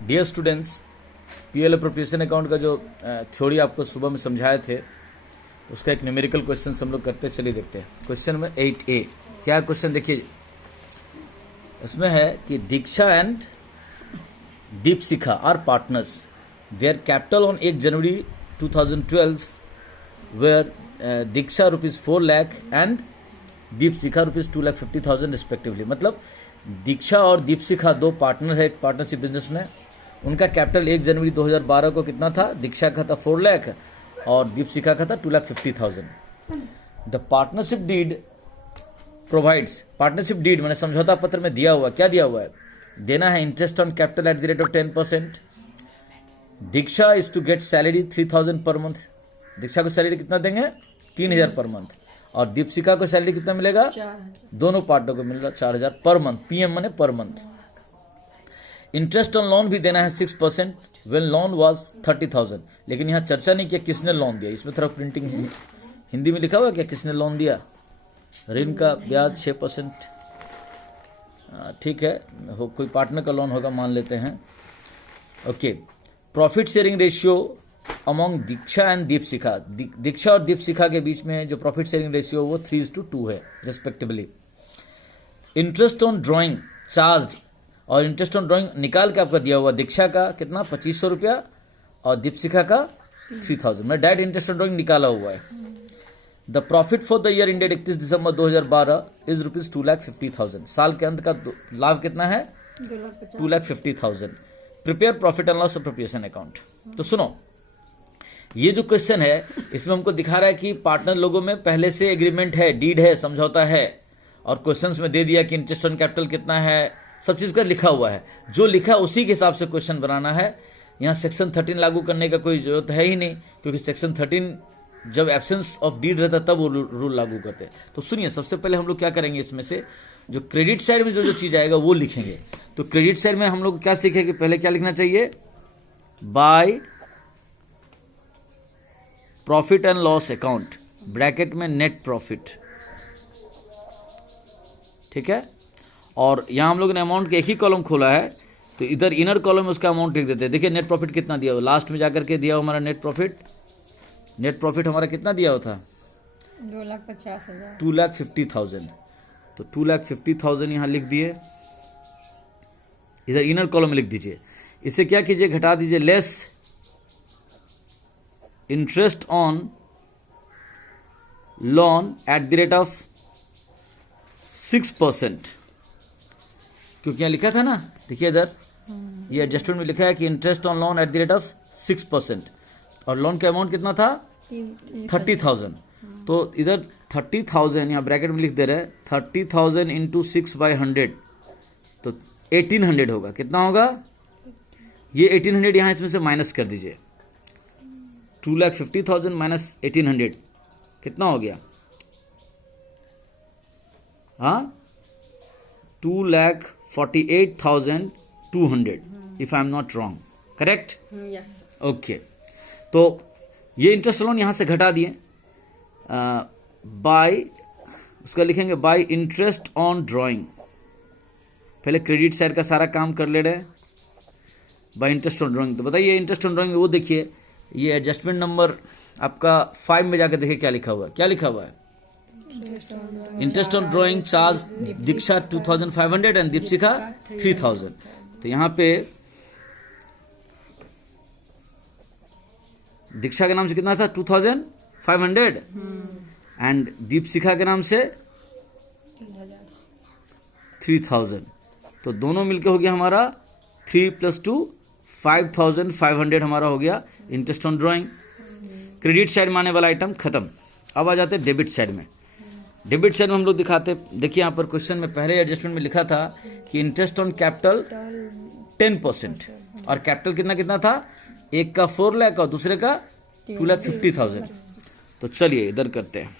Dear students, PL appropriation account का जो theory आपको सुबह में समझाए थे उसका एक न्यूमेरिकल क्वेश्चन हम लोग करते चलिए देखते हैं। क्वेश्चन में 8A क्या क्वेश्चन देखिए, इसमें है कि Diksha and Deepshikha are partners, their capital on 1 January 2012 where Diksha ₹4 lakh and Deepshikha ₹2,50,000 respectively. मतलब दीक्षा और दीपशिखा दो पार्टनर है एक पार्टनरशिप बिजनेस में। उनका कैपिटल 1 जनवरी 2012 को कितना था? दीक्षा का था 4 लाख और दीपशिखा का था 2,50,000। The partnership deed provides, partnership deed मैंने समझौता पत्र में दिया हुआ, क्या दिया हुआ है? देना है interest on capital at the rate of 10%। Diksha is to get salary 3,000 per month. दीक्षा को सैलरी कितना देंगे? 3,000 पर मंथ। और दीपशिखा को सैलरी कितना मिलेगा? 4,000। दोनों पार्टनर को मिलेगा 4,000 पर मंथ। पीएम माने per month. Interest on loan भी देना है 6% वेन लोन वाज 30,000। लेकिन यहाँ चर्चा नहीं किया किसने लोन दिया। इसमें थोड़ा प्रिंटिंग हिंदी में लिखा हुआ क्या किसने लोन दिया? ऋण का ब्याज 6%, ठीक है, कोई पार्टनर का लोन होगा मान लेते हैं। Okay, profit sharing ratio among Diksha and Deepshikha, Diksha और दीपशिखा के बीच में जो प्रॉफिट शेयरिंग रेशियो वो 3:2 है respectively. Interest on drawing charge, और इंटरेस्ट ऑन ड्राइंग निकाल के आपका दिया हुआ, दीक्षा का कितना 2,500 रुपया और दीपशिखा का 3,000। मैं डायरेक्ट इंटरेस्ट ऑन ड्राइंग निकाला हुआ है। The profit for the year ended 31 December 2012 is ₹2,50,000। साल के अंत का लाभ कितना है? 2,50,000। Prepare profit and loss appropriation account. तो सुनो, ये जो क्वेश्चन है इसमें हमको दिखा रहा है कि पार्टनर लोगों में पहले से एग्रीमेंट है, डीड है, समझौता है, और क्वेश्चंस में दे दिया कि इंटरेस्ट ऑन कैपिटल कितना है, सब चीज़ का लिखा हुआ है। जो लिखा उसी के हिसाब से क्वेश्चन बनाना है। यहाँ सेक्शन 13 लागू करने का कोई जरूरत है ही नहीं, क्योंकि सेक्शन 13 जब एब्सेंस ऑफ डीड रहता तब वो रूल लागू करते हैं। तो सुनिए, सबसे पहले हम लोग क्या करेंगे, इसमें से जो क्रेडिट साइड में जो चीज़ आएगा वो लिखेंगे। तो क्रेडिट साइड में हम लोग क्या सीखेंगे, पहले क्या लिखना चाहिए? By profit and loss account, bracket में नेट प्रॉफिट, ठीक है। और यहाँ हम लोग ने अमाउंट के एक ही कॉलम खोला है, तो इधर इनर कॉलम में उसका अमाउंट लिख देते हैं। देखिए नेट प्रॉफिट कितना दिया हुआ, लास्ट में जाकर के दिया हुआ हमारा नेट प्रॉफिट। नेट प्रॉफिट हमारा कितना दिया हुआ था? 2,50,000। 2,50,000। तो 2,50,000 यहाँ लिख दिए, इधर इनर कॉलम में लिख दीजिए। इसे क्या कीजिए, घटा दीजिए, less interest on loan eight the rate of 6%, क्योंकि यहाँ लिखा था ना, देखिए इधर ये एडजस्टमेंट में लिखा है कि interest on loan eight the rate of 6%, और लोन का अमाउंट कितना था? 30,000। तो इधर 30,000 यहाँ ब्रैकेट में लिख दे रहे हैं, 30,000 इंटू 6/100, तो 1,800 होगा। कितना होगा? ये 1,800 यहाँ इसमें से माइनस कर दीजिए। 2,50,000 माइनस 1,800 कितना हो गया? हाँ, 2,48,200 if I am not wrong, correct? Yes. Okay, तो ये इंटरेस्ट लोन यहाँ से घटा दिए। बाय, उसका लिखेंगे बाय इंटरेस्ट ऑन ड्राइंग। पहले क्रेडिट साइड का सारा काम कर ले रहे हैं, बाय इंटरेस्ट ऑन ड्राइंग। तो बताइए इंटरेस्ट ऑन ड्राइंग वो देखिए, ये एडजस्टमेंट नंबर आपका 5 में जाकर देखिए क्या लिखा हुआ है। क्या लिखा हुआ है? Interest on drawing charge Diksha 2,500 and Deepshikha 3,000। तो यहाँ पे दीक्षा के नाम से कितना था? 2,500 एंड दीपशिखा के नाम से 3,000। तो दोनों मिलके हो गया हमारा 3 + 2 5,500 हमारा हो गया interest on drawing. Credit side में आने वाला आइटम खत्म। अब आ जाते हैं डेबिट साइड में। डेबिट साइड में हम लोग दिखाते, देखिए यहाँ पर क्वेश्चन में पहले एडजस्टमेंट में लिखा था कि इंटरेस्ट ऑन कैपिटल 10%, और कैपिटल कितना कितना था? एक का 4 लाख और दूसरे का 2,50,000। तो चलिए इधर करते हैं,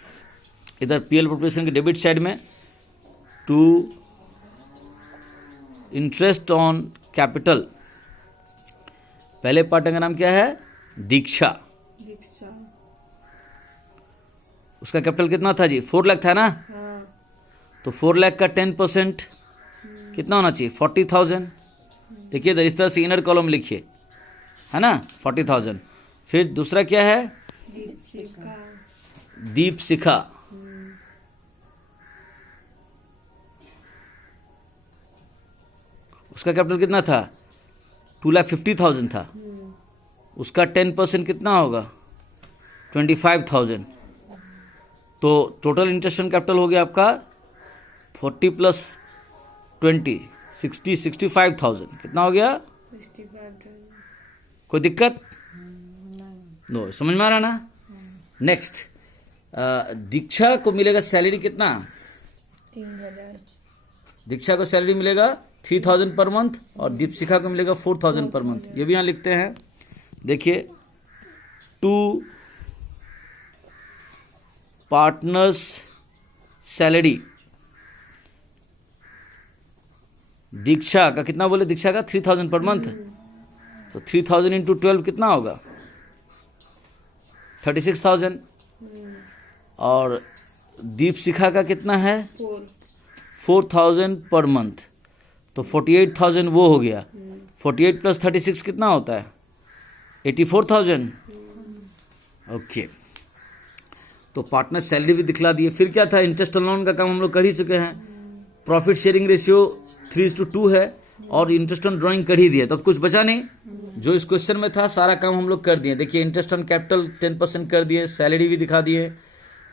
इधर पीएल अप्रोप्रिएशन के डेबिट साइड में टू इंटरेस्ट ऑन कैपिटल, पहले पार्टनर का नाम क्या है? दीक्षा। उसका कैपिटल कितना था जी? 4 लाख था ना? तो 4 लाख का 10% कितना होना चाहिए? 40,000। देखिए इधर इस तरह से इनर कॉलम लिखिए, है ना, 40,000। फिर दूसरा क्या है, दीप शिखा, उसका कैपिटल कितना था, 2,50,000 था, उसका 10% कितना होगा, 25,000। तो टोटल इंटरेस्ट ऑन कैपिटल हो गया आपका 40 + 20 65,000। कितना हो गया, 65,000। कोई दिक्कत नो, समझ में आ रहा ना। नेक्स्ट, दीक्षा को मिलेगा सैलरी कितना, 3,000। दीक्षा को सैलरी मिलेगा 3,000 पर मंथ और दीपशिखा को मिलेगा 4,000 पर मंथ। ये भी यहाँ लिखते हैं। देखिए, 2 पार्टनर्स सैलरी, दीक्षा का कितना बोले, दीक्षा का 3,000 पर मंथ, तो 3,000 इंटू 12 कितना होगा, 36,000। और दीपशिखा का कितना है, 4,000 पर मंथ, तो 48,000 वो हो गया। 48 + 36 कितना होता है, 84,000। ओके, तो पार्टनर सैलरी भी दिखला दिए। फिर क्या था, इंटरेस्ट ऑन लोन का काम हम लोग कर ही चुके हैं। प्रॉफिट शेयरिंग रेशियो 3:2 है और इंटरेस्ट ऑन ड्राइंग कर ही दिया, तो अब कुछ बचा नहीं। जो इस क्वेश्चन में था सारा काम हम लोग कर दिए। देखिए, इंटरेस्ट ऑन कैपिटल 10% कर दिए, सैलरी भी दिखा दिए,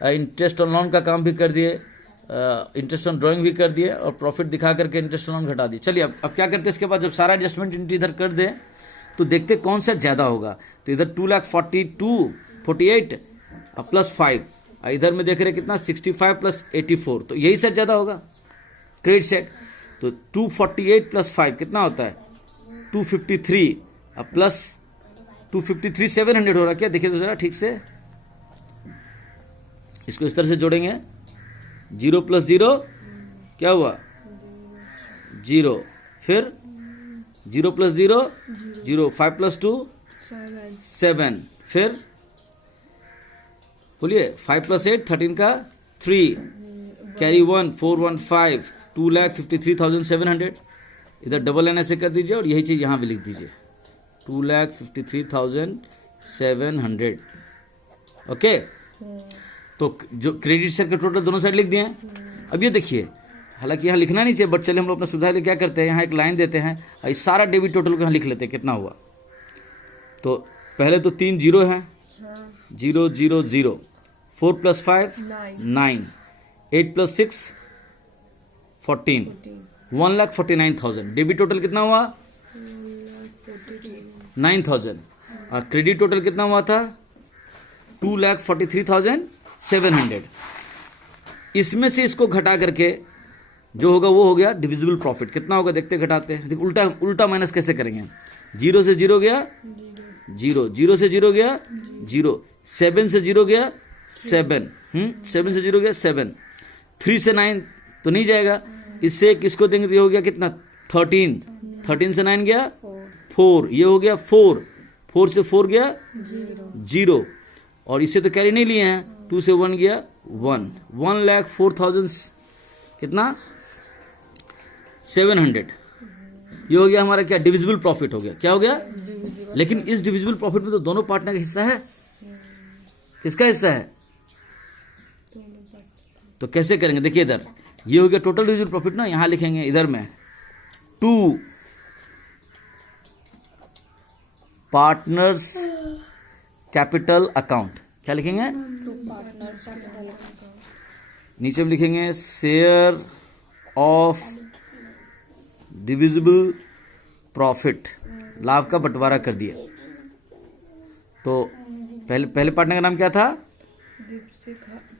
इंटरेस्ट ऑन लोन का काम भी कर दिए, इंटरेस्ट ऑन ड्राइंग भी कर दिए और प्रॉफिट दिखा करके इंटरेस्ट ऑन लोन घटा दिए। चलिए अब क्या करते हैं, इसके बाद जब सारा एडजस्टमेंट इधर कर दें तो देखते कौन सा ज़्यादा होगा। तो इधर 2,42,48 + 5, इधर में देख रहे कितना 65 + 84, तो यही सेट ज़्यादा होगा, क्रेडिट सेट। तो 248 + 5 कितना होता है, 253 प्लस 253 700 हो रहा क्या, देखिए तो जरा ठीक से, इसको इस तरह से जोड़ेंगे। 0 + 0 क्या हुआ, 0, फिर 0 + 0 0, 5 + 2 7, फिर बोलिए 5 + 8 13 का 3, कैरी 1 415, 2,53,700। इधर डबल एन ऐसे कर दीजिए और यही चीज़ यहाँ भी लिख दीजिए, 2,53,700। ओके, तो जो क्रेडिट सेट का टोटल दोनों साइड लिख दिए हैं। अब ये देखिए, हालांकि यहाँ लिखना नहीं चाहिए, बट चलिए हम लोग अपना सुधार लिए क्या करते हैं, यहाँ एक लाइन देते हैं और इस सारा डेबिट टोटल को यहाँ लिख लेते हैं कितना हुआ। तो पहले तो 3 0 हैं, 0 0 0, 4 + 5 9, 8 + 6 14, 1,49,000। डेबिट टोटल कितना हुआ, 9,000 और क्रेडिट टोटल कितना हुआ था, 2,43,700। इसमें से इसको घटा करके जो होगा वो हो गया डिविजिबल प्रॉफिट। कितना होगा देखते घटाते हैं, उल्टा माइनस कैसे करेंगे। 0 से 0 गया 0, 0 से 0 गया 0, 7 से 0 गया 7, 7 से 0 गया 7, 3 से 9 तो नहीं जाएगा, इससे किसको देंगे, ये हो गया कितना 13, 13 से 9 गया 4, ये हो गया 4, 4 से 4 गया 0 और इससे तो कैरी नहीं लिए हैं, 2 से 1 गया 1, 1,04,000 कितना 700। ये हो गया हमारा क्या, डिविजिबल प्रॉफिट हो गया। क्या हो गया, लेकिन इस डिविजिबल प्रॉफिट में तो दोनों पार्टनर का हिस्सा है। किसका हिस्सा है, तो कैसे करेंगे, देखिए इधर ये हो गया टोटल डिविजिबल प्रॉफिट ना, यहां लिखेंगे इधर में 2 पार्टनर्स कैपिटल अकाउंट, क्या लिखेंगे, नीचे में लिखेंगे शेयर ऑफ डिविजिबल प्रॉफिट, लाभ का बंटवारा कर दिया। तो पहले पार्टनर का नाम क्या था,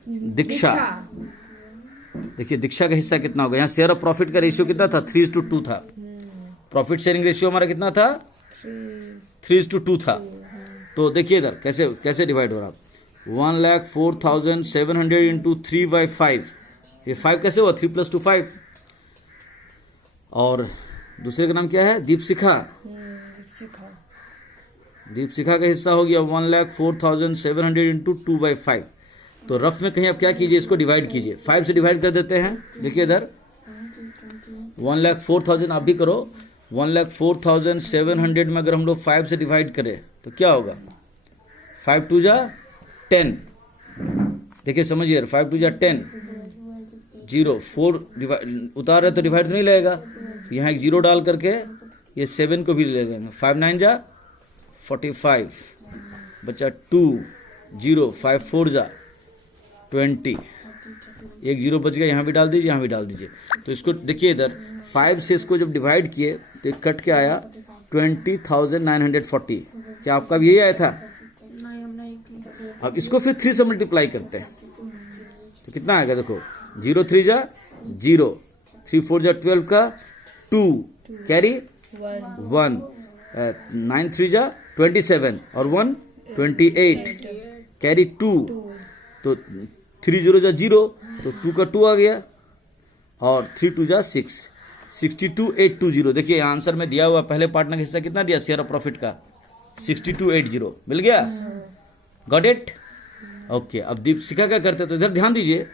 दीक्षा। देखिए दीक्षा का हिस्सा कितना होगा, यहाँ शेयर ऑफ प्रॉफिट का रेशियो कितना था, 3:2 था। प्रॉफिट शेयरिंग रेशियो हमारा कितना था, 3:2 था। तो देखिए इधर कैसे डिवाइड हो रहा, 1,04,700 इंटू 3/5, ये 5 कैसे हुआ, 3 + 2 5। और दूसरे का नाम क्या है, दीपशिखा। दीपशिखा का हिस्सा हो गया 1,04,700 इंटू 2/5। तो रफ में कहीं आप क्या कीजिए, इसको डिवाइड कीजिए, 5 से डिवाइड कर देते हैं। देखिए इधर 1,04,000 आप भी करो 1,04,700 में अगर हम लोग 5 से डिवाइड करें तो क्या होगा? 5 2 जा 10। देखिए समझिए, 5 2 जा 10, 0 4 उतार रहे तो डिवाइड तो नहीं लगेगा, यहाँ एक 0 डाल करके ये 7 को भी ले लेंगे। 5 9 जा 45, बच्चा 2 0, 5 4 जा 20, एक 0 बच गया, यहाँ भी डाल दीजिए, यहाँ भी डाल दीजिए। तो इसको देखिए इधर 5 से इसको जब डिवाइड किए तो एक कट के आया 20,940। क्या आपका भी यही आया था? अब इसको फिर 3 से मल्टीप्लाई करते हैं तो कितना आएगा? देखो 0 3 जा 0, 3 4 जा 12 का 2, कैरी 1, 9 3 जा 27 और 1 28, कैरी 2, तो 3 0 जा 0, तो 2 का 2 आ गया और 3 2 जा 6, 62,820। देखिए आंसर में दिया हुआ पहले पार्टनर का हिस्सा कितना दिया शेयर ऑफ प्रॉफिट का? 62,880 मिल गया। Got it? ओके। अब दीपशिखा क्या करते? तो इधर ध्यान दीजिए,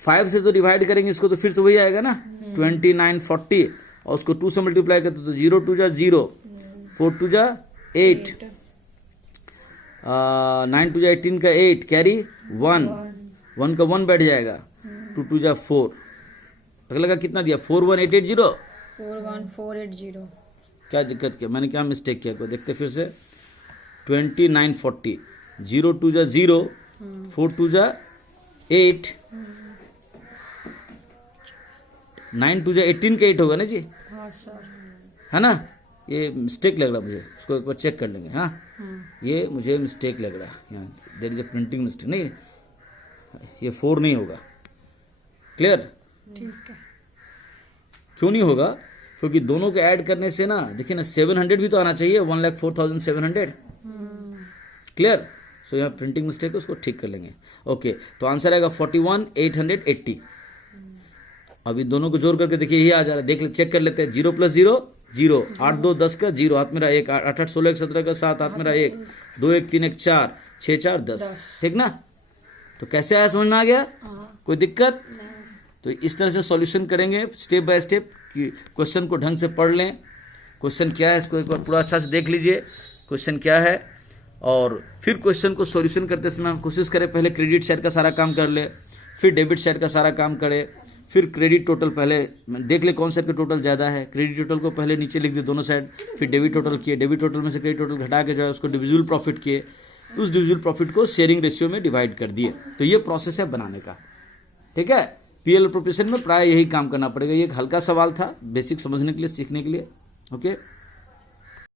5 से तो डिवाइड करेंगे इसको तो फिर से वही आएगा ना 2940, और उसको 2 से मल्टीप्लाई करते तो 0 2 जा 0, 4 2 जा 8, 9 2 जा 18 का 8, कैरी 1, 1 का 1 बैठ जाएगा, 2 2 जा 4, अगला का कितना दिया? 41880। 41480। क्या दिक्कत किया मैंने? क्या मिस्टेक किया? को देखते फिर से। 2940, 0 2 जा 0, 4 2 जा 8, 9 2 जा 18 का 8 होगा ना जी, हाँ सर। है ना? ये मिस्टेक लग रहा मुझे, उसको एक बार चेक कर लेंगे। हाँ ये मुझे मिस्टेक लग रहा है, यहाँ there is a printing mistake. नहीं, ये 4 नहीं होगा। क्लियर? ठीक है। क्यों नहीं होगा? क्योंकि दोनों को ऐड करने से ना, देखिए ना 700 भी तो आना चाहिए, 1,04,700। क्लियर? सो यहाँ प्रिंटिंग मिस्टेक है, उसको ठीक कर लेंगे। ओके, तो आंसर आएगा 41,880। अभी दोनों को जोड़ करके देखिए, यही आ जा रहा है, देख ले, चेक कर लेते हैं। 0 + 0 0, 8 2 10 का 0, हाथ मेरा 1, 8 8 16 1 17 का 7, हाथ मेरा 1, 2 1 3 1 4, 6 4 10। ठीक ना? तो कैसे आया, समझ में आ गया? कोई दिक्कत? तो इस तरह से सॉल्यूशन करेंगे स्टेप बाय स्टेप, कि क्वेश्चन को ढंग से पढ़ लें। क्वेश्चन क्या है इसको एक बार पूरा अच्छा से देख लीजिए, क्वेश्चन क्या है, और फिर क्वेश्चन को सॉल्यूशन करते समय हम कोशिश करें पहले क्रेडिट साइड का सारा काम कर ले, फिर डेबिट साइड का सारा काम करें, फिर क्रेडिट टोटल पहले देख ले कौन सा का टोटल ज़्यादा है, क्रेडिट टोटल को पहले नीचे लिख दे दोनों साइड, फिर डेबिट टोटल किए, डेबिट टोटल में से क्रेडिट टोटल घटा के जो है उसको डिविजिबल प्रॉफिट किए, उस डिविजिबल प्रॉफिट को शेयरिंग रेशियो में डिवाइड कर दिए। तो ये प्रोसेस है बनाने का। ठीक है? पीएल प्रोपोर्शन में प्राय यही काम करना पड़ेगा। ये एक हल्का सवाल था बेसिक समझने के लिए, सीखने के लिए। ओके।